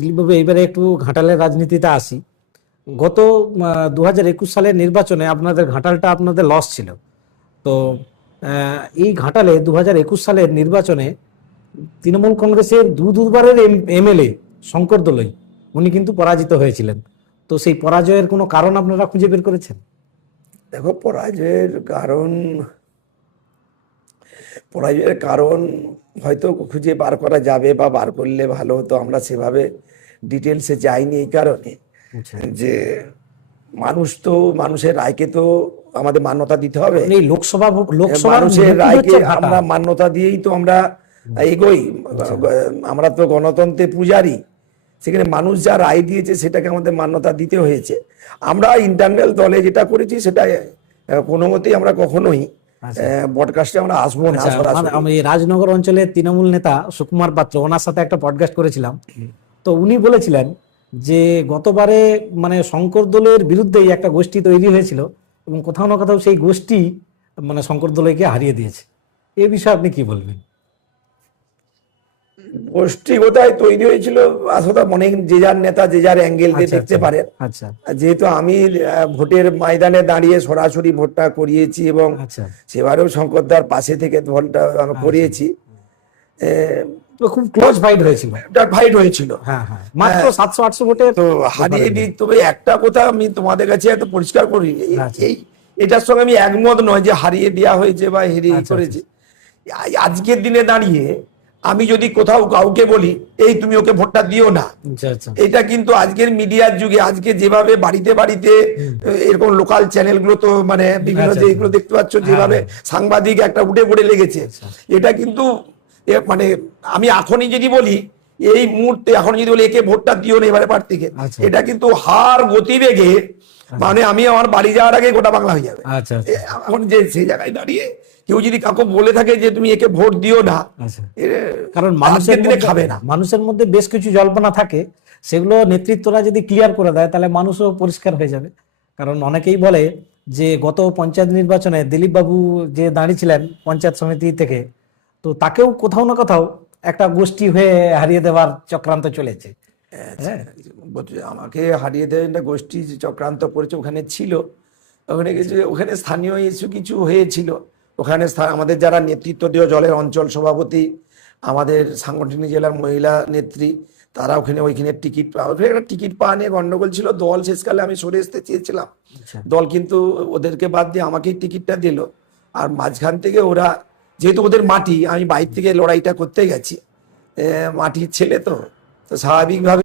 দিলীপবাবু, এইবারে একটু ঘাটালের রাজনীতিতে আসি। গত 2021 সালের নির্বাচনে আপনাদের ঘাটালটা আপনাদের লস ছিল। তো এই ঘাটালে 2021 সালের নির্বাচনে তৃণমূল কংগ্রেসের দুবারের এমএলএ শঙ্কর দলুই উনি কিন্তু পরাজিত হয়েছিলেন। তো সেই পরাজয়ের কোনো কারণ আপনারা খুঁজে বের করেছেন? দেখো, পরাজয়ের কারণ হয়তো খুঁজে বার করা যাবে বা বার করলে ভালো হতো। আমরা সেভাবে ডিটেলসে যাইনি এই কারণে আচ্ছা, যে মানুষের রায়কে তো আমাদের মান্যতা দিতে হবে। এই লোকসভার মানুষের মুখই রায়কে হচ্ছে ঘাটাল। আমরা মান্যতা দিয়েই তো আমরা এগোই। আচ্ছা, আমরা তো গণতন্ত্রের পূজারী। সেখানে মানুষ যা রায় দিয়েছে সেটাকে আমাদের মান্যতা দিতে হয়েছে। আমরা ইন্টারনাল দলে যেটা করেছি সেটা কোনো মতেই আমরা কখনোই আচ্ছা, ব্রডকাস্টে আমরা আসবো না আচ্ছা। সরাসরি। আমি রাজনগর অঞ্চলের তৃণমূল নেতা সুকুমার পাত্র, ওনার সাথে একটা পডকাস্ট করেছিলাম। তো উনি বলেছিলেন যে গতবারে মানে শঙ্কর দলের বিরুদ্ধেই একটা গোষ্ঠী তৈরি হয়েছিল এবং কোথাও না কোথাও সেই গোষ্ঠী মানে শঙ্কর দলকে হারিয়ে দিয়েছে। এই বিষয়ে আপনি কি বলবেন? গোষ্ঠী কোথায় তৈরি হয়েছিল আসলে অনেক যে যার নেতা যে যার অ্যাঙ্গেল দিয়ে আচ্ছা, দেখতে আচ্ছা, পারেন। আচ্ছা, যেহেতু আমি ভোটের ময়দানে দাঁড়িয়ে সরাসরি ভোটটা করিয়েছি এবং আচ্ছা, সেবারেও শঙ্করদার পাশে থেকে ভোটটা আমি আচ্ছা। করিয়েছি। তো খুব ক্লোজ ফাইট হয়েছিল। একটা ফাইট হয়েছিল। হ্যাঁ, হ্যাঁ, মাত্র 700-800 ভোটে তো হারিয়ে দিই। তবে একটা কথা আমি তোমাদের কাছে এত পরিষ্কার করি, আচ্ছা, এই এটার সঙ্গে আমি একমত নয় যে হারিয়ে দেওয়া হয়েছে বা হেরিয়ে আচ্ছা, করেছে। আজকের দিনে দাঁড়িয়ে আমি যদি কোথাও কাউকে বলি এই তুমি ওকে ভোটটা দিও না, আচ্ছা, আচ্ছা, এটা কিন্তু আজকের মিডিয়ার যুগে আজকে যেভাবে বাড়িতে বাড়িতে এরকম লোকাল চ্যানেলগুলো তো মানে বিভিন্ন আচ্ছা, যেগুলো দেখতে পাচ্ছ যেভাবে সাংবাদিক একটা উঠে পড়ে লেগেছে, আচ্ছা, এটা কিন্তু মানে আমি এখনই যদি বলি এই মুহূর্তে এখন যদি বলি একে ভোটটা দিও না এবারে প্রার্থীকে, আচ্ছা, এটা কিন্তু হার গতিবেগে মানে আমি আমার বাড়ি যাওয়ার আগে গোটা বাংলা হয়ে যাবে। আচ্ছা, আচ্ছা, এখন যে সেই জায়গায় দাঁড়িয়ে কেউ যদি কাউকে বলে থাকে যে তুমি একে ভোট দিও না, আচ্ছা। এ কারণ আজকের দিনে খাবে না। মানুষের মধ্যে বেশ কিছু জল্পনা থাকে, সেগুলো নেতৃত্বরা যদি ক্লিয়ার করে দেয় তাহলে মানুষও পরিষ্কার হয়ে যাবে। কারণ অনেকেই বলে যে গত পঞ্চায়েত নির্বাচনে দিলীপ বাবু যে দাঁড়িয়েছিলেন পঞ্চায়েত সমিতি থেকে, তো তাকেও কোথাও না কোথাও একটা গোষ্ঠী হয়ে হারিয়ে দেওয়ার চক্রান্ত চলেছে। হ্যাঁ, আমাকে হারিয়ে দেয় একটা গোষ্ঠী যে চক্রান্ত করেছে ওখানে ছিল। ওখানে কিছু ওখানে স্থানীয় ইস্যু কিছু হয়েছিল। ওখানে আমাদের যারা নেতৃত্ব দেওয়া দলের অঞ্চল সভাপতি, আমাদের সাংগঠনিক জেলার মহিলা নেত্রী, তারা ওইখানে একটা টিকিট পাওয়া নিয়ে গন্ডগোল ছিল। দল শেষকালে আমি সরে আসতে চেয়েছিলাম, আচ্ছা, দল কিন্তু ওদেরকে বাদ দিয়ে আমাকেই টিকিটটা দিল। আর মাঝখান থেকে ওরা, যেহেতু ওদের মাটি, আমি বাইরে থেকে লড়াইটা করতে গেছি, মাটির ছেলে তো তো স্বাভাবিকভাবে